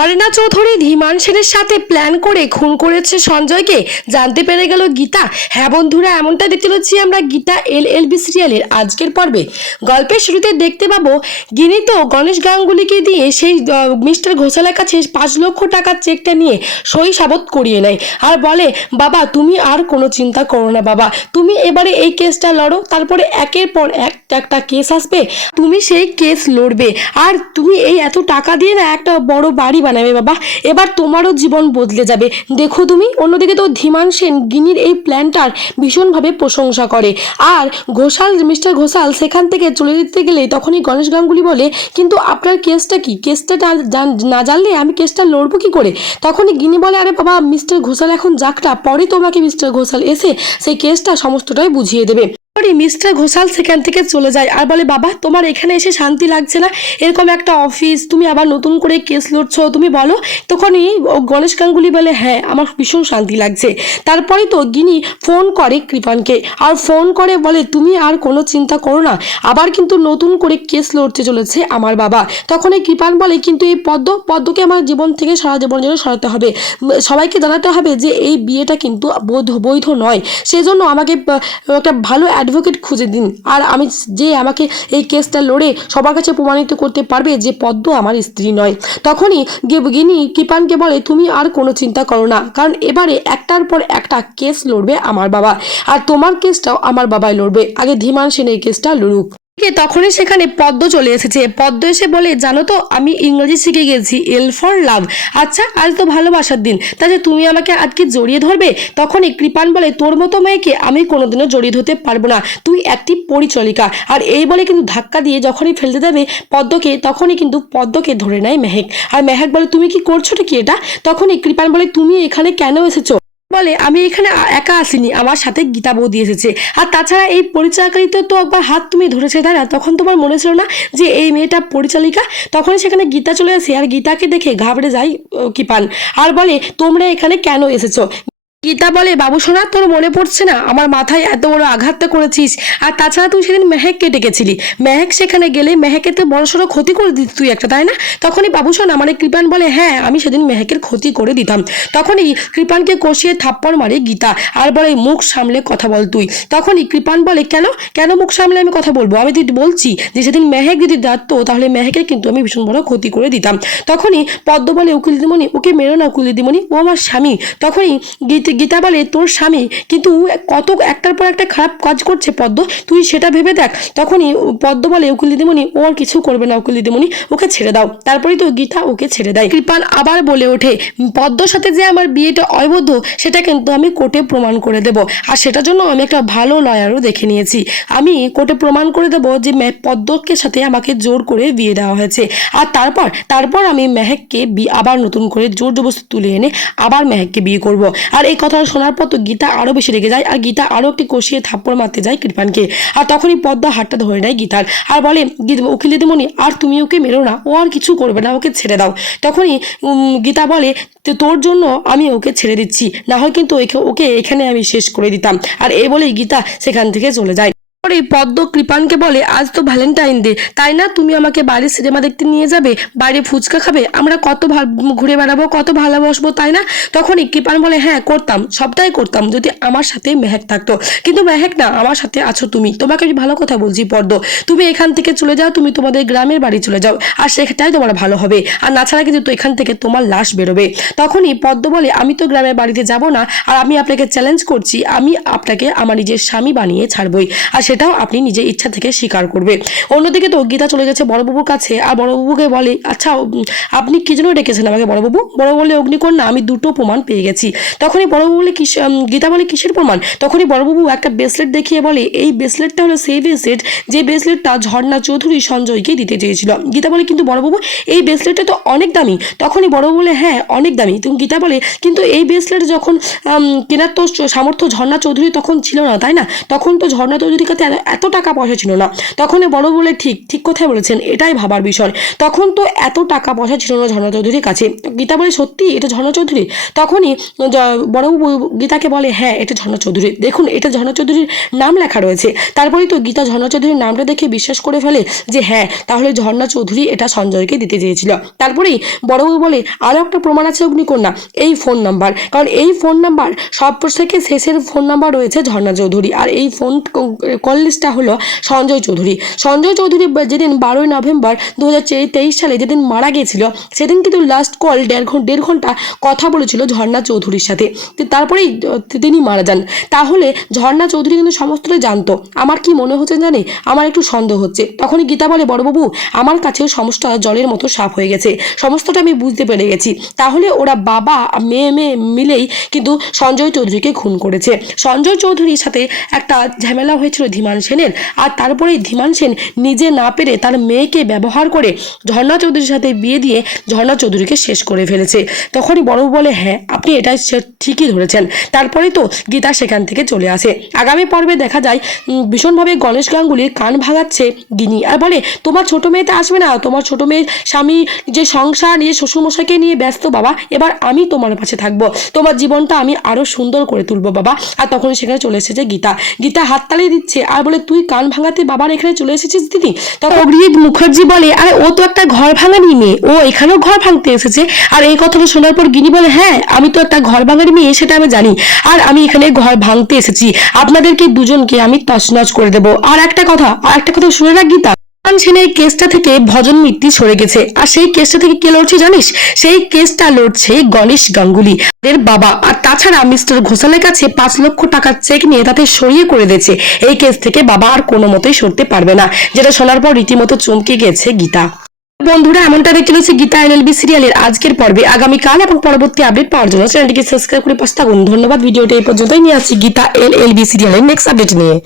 ঝর্ণা চৌধুরী ধীমান সেনের সাথে প্ল্যান করে খুন করেছে সঞ্জয়কে। জানতে পেরে গেল গীতা। হ্যাঁ বন্ধুরা, এমনটা দেখতে পাচ্ছি আমরা গীতা এল এল বি সিরিয়ালের আজকের পর্বে। গল্পের শুরুতে দেখতে পাবো গিনি তো গণেশ গাঙ্গুলিকে দিয়ে সেই মিস্টার ঘোষালের কাছে পাঁচ লক্ষ টাকার চেকটা নিয়ে সই সাবত করিয়ে নেয়। আর বলে, বাবা, তুমি আর কোনো চিন্তা করো না বাবা। তুমি এবারে এই কেসটা লড়ো, তারপরে একের পর এক একটা কেস আসবে। তুমি সেই কেস লড়বে। আর তুমি এই এত টাকা দিয়ে না একটা বড় বাড়ি বানাবে বাবা। এবার তোমারও জীবন বদলে যাবে। দেখো তুমি, অন্যদিকে তো ধীমান সেন গিনির এই প্ল্যানটার ভীষণভাবে প্রশংসা করে। আর ঘোষাল, মিস্টার ঘোষাল সেখান থেকে চলে যেতে গেলে তখনই গণেশ গাঙ্গুলি বলে, কিন্তু আপনার কেসটা কি? কেসটা না- জানলে আমি কেসটা লড়বো কি করে? তখনই গিনি বলে, আরে বাবা, মিস্টার ঘোষাল এখন যাকটা পরে তোমাকে মিস্টার ঘোষাল এসে সেই কেসটা সমস্তটাই বুঝিয়ে দেবে। পরে মিস্টার ঘোষাল সেখান থেকে চলে যায়। আর বলে, বাবা, তোমার এখানে এসে শান্তি লাগছে না? এরকম একটা অফিস তুমি আবার নতুন করে কেস লড়ছো, তুমি বলো? তখনই গণেশ গাঙ্গুলি বলে হ্যাঁ আমার ভীষণ শান্তি লাগছে। তারপরে তো গিনি ফোন করে কৃপানকে। আর ফোন করে বলে, তুমি আর কোনো চিন্তা করো না, আবার কিন্তু নতুন করে কেস লড়তে চলেছে আমার বাবা। তখন এই কৃপান বলে, কিন্তু এই পদ্ম, পদ্মকে আমার জীবন থেকে সারা জীবনের জন্য সরাতে হবে। সবাইকে জানাতে হবে যে, এই বিয়েটা কিন্তু বৈধ বৈধ নয়। সেজন্য আমাকে একটা ভালো অ্যাডভোকেট খুঁজে দিন। আর আমি যে আমাকে এই কেসটা লড়ে সবার কাছে প্রমাণিত করতে পারবে যে পদ্ম আমার স্ত্রী নয়। তখনই গিনি কৃপানকে বলে, তুমি আর কোনো চিন্তা করো না। কারণ এবারে একটার পর একটা কেস লড়বে আমার বাবা। আর তোমার কেসটাও আমার বাবাই লড়বে। আগে ধীমান সেন এই কেসটা লড়ুক। ঠিক তখনই সেখানে পদ্ম চলে এসেছে। পদ্ম এসে বলে, জানো তো, আমি ইংরেজি শিখে গেছি। এল ফর লাভ আচ্ছা আজ তো ভালোবাসার দিন। তাহলে তুমি আমাকে আজকে জড়িয়ে ধরবে? তখনই কৃপান বলে, তোর মতো মেয়েকে আমি কোনোদিনও জড়িয়ে ধরতে পারব না। তুই একটি পরিচালিকা। আর এই বলে কিন্তু ধাক্কা দিয়ে যখনই ফেলতে দেবে পদ্মকে, তখনই কিন্তু পদ্মকে ধরে নেয় মেহেক। আর মেহেক বলে, তুমি কি করছোটা কি এটা? তখনই কৃপান বলে, তুমি এখানে কেন এসেছ? বলে, আমি এখানে একা আসিনি, আমার সাথে গীতা বৌদি এসেছে। আর তাছাড়া এই পরিচালিকারিতে তো একবার হাত তুমি ধরেছে, তাই না? তখন তোমার মনে ছিল না যে এই মেয়েটা পরিচালিকা? তখন সেখানে গীতা চলে আসে, আর গীতাকে দেখে ঘাবড়ে যায় কৃপান আর বলে, তোমরা এখানে কেন এসেছ? গীতা বলে? বাবু সোনা, তোর মনে পড়ছে না? আমার মাথায় এত বড় আঘাতটা করেছিস। আর তাছাড়া তুই সেদিন মেহেককে ডেকেছিলি মেহেক সেখানে গেলে মেহেকের তো বড়সড় ক্ষতি করে দিত তুই একটা, তাই না? তখনই বাবু সোনা মানে কৃপান বলে হ্যাঁ আমি সেদিন মেহেকের ক্ষতি করে দিতাম। তখনই কৃপানকে কষিয়ে থাপ্পড় মারে গীতা আর বলে, মুখ সামলে কথা বল তুই। তখনই কৃপান বলে, কেন? কেন মুখ সামলে আমি কথা বলব? আমি তুই বলছি যে সেদিন মেহেক যদি দাঁড়তো তাহলে মেহেকের কিন্তু আমি ভীষণ বড় ক্ষতি করে দিতাম। তখনই পদ্ম বলে, উকিল দিদিমণি, ওকে মেরো না উকিল দিদিমণি। ও আমার স্বামী। তখনই গীত গীতা বলে, তোর স্বামী কিন্তু কত একটার পর একটা খারাপ কাজ করছে পদ্ম, তুই সেটা ভেবে দেখ। তখনই পদ্ম বলে উকিল দিদিমণি ও আর কিছু করবে না উকিল দিদিমণি ওকে ছেড়ে দাও। তারপরেই তো গীতা ওকে ছেড়ে দেয়। কৃপান আবার বলে ওঠে, পদ্মর সাথে যে আমার বিয়েটা অবৈধ, সেটা কিন্তু আমি কোর্টে প্রমাণ করে দেব। আর সেটার জন্য আমি একটা ভালো লয়ারও দেখে নিয়েছি। আমি কোর্টে প্রমাণ করে দেব যে পদ্মকে সাথে আমাকে জোর করে বিয়ে দেওয়া হয়েছে। আর তারপর তারপর আমি মেহেককে আবার নতুন করে জোর জবস্তি তুলে এনে আবার মেহেককে বিয়ে করব। আর এই কথা শোনার পর তো গীতা আরও বেশি রেগে যায়, আর গীতা আরও একটি কষিয়ে থাপ্পড় মারতে যায় কৃপানকে আর তখনই পদ্মা হাতটা ধরে নেয় গীতার, আর বলে "গী- উকিল দিদিমণি, আর তুমি ওকে মেরো না, ও আর কিছু করবে না, ওকে ছেড়ে দাও। তখনই গীতা বলে, "তো, তোর জন্য আমি ওকে ছেড়ে দিচ্ছি, না হয় কিন্তু ওকে এখানে আমি শেষ করে দিতাম। আর এই বলেই গীতা সেখান থেকে চলে যায়। পরে পদ্ম কৃপানকে বলে, আজ তো ভ্যালেন্টাইন ডে তাই না তুমি আমাকে বাইরে সিনেমা দেখতে নিয়ে যাবে? বাইরে ফুচকা খাবে? আমরা কত ঘুরে বেড়াবো, কত ভালোবাসবো, তাই না? তখনই কৃপান বলে হ্যাঁ করতাম, সবটাই করতাম, যদি আমার সাথে মেহেক থাকতো। কিন্তু মেহেক না, আমার সাথে আছো তুমি। তোমাকে আমি ভালো কথা বলছি, পদ্ম। তুমি এখান থেকে চলে যাও, তুমি তোমাদের গ্রামের বাড়ি চলে যাও, আর সেটাই তোমার ভালো হবে। আর না ছাড়া কিন্তু এখান থেকে তোমার লাশ বেরোবে। তখনই পদ্ম বলে, আমি তো গ্রামের বাড়িতে যাব না, আর আমি আপনাকে চ্যালেঞ্জ করছি, আমি আপনাকে আমার নিজের স্বামী বানিয়ে ছাড়বই। আর সেটাও আপনি নিজের ইচ্ছা থেকে স্বীকার করবে অন্যদিকে তো গীতা চলে গেছে বড়বাবুর কাছে। আর বড়বাবুকে বলে আচ্ছা আপনি কি জন্য ডেকেছেন আমাকে বড়বাবু? বড় বলে, অগ্নিকন্যা, আমি দুটো প্রমাণ পেয়ে গেছি। তখনই বড়বাবু বলে, কিস গীতা বলে, কিসের প্রমাণ? তখনই বড়বাবু একটা ব্রেসলেট দেখিয়ে বলে, এই ব্রেসলেটটা হলো সেই ব্রেসলেট যে ব্রেসলেটটা ঝর্ণা চৌধুরী সঞ্জয়কে দিতে চেয়েছিল। গীতা বলে, কিন্তু বড়বাবু, এই ব্রেসলেটটা তো অনেক দামি। তখনই বড়বাবু বলে হ্যাঁ অনেক দামি। তুমি গীতা বলে, কিন্তু এই ব্রেসলেট যখন কেনার তো সামর্থ্য ঝর্ণা চৌধুরী তখন ছিল না, তাই না? তখন তো ঝর্ণা চৌধুরীর এত- টাকা পয়সা ছিল না। তখন বড় বলে, ঠিক ঠিক কোথায় বলেছেন, এটাই ভাবার বিষয়। তখন তো এত টাকা পয়সা ছিল না ঝর্ণা চৌধুরীর কাছে। গীতা বলে, সত্যি, এটা ঝর্ণা চৌধুরী? তখনই বড়বাবু গীতাকে বলে হ্যাঁ এটা ঝর্ণা চৌধুরী। দেখুন, এটা ঝর্ণা চৌধুরীর নাম লেখা রয়েছে। তারপরেই তো গীতা ঝর্ণা চৌধুরীর নামটা দেখে বিশ্বাস করে ফেলে যে হ্যাঁ তাহলে ঝর্ণা চৌধুরী এটা সঞ্জয়কে দিতে চেয়েছিল। তারপরেই বড়বাবু বলে আরও একটা প্রমাণ আছে অগ্নিকন্যা, এই ফোন নাম্বার। কারণ এই ফোন নাম্বার সব থেকে শেষের ফোন নাম্বার রয়েছে ঝর্ণা চৌধুরী। আর এই ফোন কল হলো সঞ্জয় চৌধুরী। সঞ্জয় চৌধুরী যেদিন বারোই নভেম্বর দু হাজার তেইশ সালে যেদিন মারা গিয়েছিল, সেদিন কিন্তু লাস্ট কল দেড় ঘণ্টা দেড় ঘণ্টা কথা বলেছিল ঝর্ণা চৌধুরীর সাথে। তারপরেই তিনি মারা যান। তাহলে ঝর্ণা চৌধুরী কিন্তু সমস্তটাই জানতো। আমার কি মনে হচ্ছে জানে? আমার একটু সন্দেহ হচ্ছে। তখনই গীতা বলে, বড়বাবু, আমার কাছেও সমস্ত জলের মতো সাফ হয়ে গেছে। সমস্তটা আমি বুঝতে পেরে গেছি। তাহলে ওরা বাবা, মেয়ে মেয়ে মিলেই কিন্তু সঞ্জয় চৌধুরীকে খুন করেছে। সঞ্জয় চৌধুরীর সাথে একটা ঝামেলা হয়েছিল ধীমান সেনের। আর তারপরেই ধীমান সেন নিজে না পেরে তার মেয়েকে ব্যবহার করে ঝর্ণা চৌধুরীর সাথে বিয়ে দিয়ে ঝর্ণা চৌধুরীকে শেষ করে ফেলেছে। তখনই বড় বলে হ্যাঁ আপনি এটা সে- ঠিকই ধরেছেন। তারপরে তো গীতা সেখান থেকে চলে আসে। আগামী পর্বে দেখা যায় ভীষণভাবে গণেশ গাঙ্গুলির কান ভাঙাচ্ছে গিনি। আর বলে, তোমার ছোট মেয়েতে আসবে না। তোমার ছোট মেয়ের স্বামী যে সংসার নিয়ে শ্বশুরমশাইকে নিয়ে ব্যস্ত, বাবা, এবার আমি তোমার পাশে থাকব। তোমার জীবনটা আমি আরও সুন্দর করে তুলবো, বাবা। আর তখন সেখানে চলে এসেছে গীতা। গীতা হাততালি দিচ্ছে আর বলে, তুই কান ভাঙাতে বাবার এখানে চলে এসেছিস দিদি? তখন অগ্রিজিৎ মুখার্জি বলে, আরে, ও তো একটা ঘর ভাঙানি মেয়ে। ও এখানেও ঘর ভাঙতে এসেছে। আর এই কথাটা শোনার পর গিনি বলে হ্যাঁ আমি তো একটা ঘর ভাঙার মেয়ে, সেটা আমি জানি। আর আমি এখানে ঘর ভাঙতে এসেছি। আপনাদেরকে দুজনকে আমি তছনছ করে দেবো। আর একটা কথা, আর একটা কথা শুনে রাখ গীতা। ইমরান সেনের কেসটা থেকে ভজন মিত্তি সরে গেছে। আর সেই কেসটা থেকে কে লড়ছে জানিস? সেই কেসটা লড়ছে গণেশ গাঙ্গুলি, এর বাবা। আর তাছাড়া মিস্টার ঘোষালের কাছে পাঁচ লক্ষ টাকার চেক নিয়ে তাতে সরিয়ে করে দিয়েছে। এই কেস থেকে বাবা আর কোনো মতেই সরতে পারবে না। যেটা শোনার পর রীতিমতো চমকে গেছে গীতা। বন্ধুরা, এমনটা দেখতে চলেছে গীতা এলএলবি সিরিয়ালের আজকের পর্বে। আগামীকাল এবং পরবর্তী আপডেট পাওয়ার জন্য চ্যানেলটিকে সাবস্ক্রাইব করে পাশে থাকুন। ধন্যবাদ। ভিডিওটা এই পর্যন্তই। নিয়ে আসছি গীতা এল এল বি সিরিয়ালের নেক্সট আপডেট নিয়ে।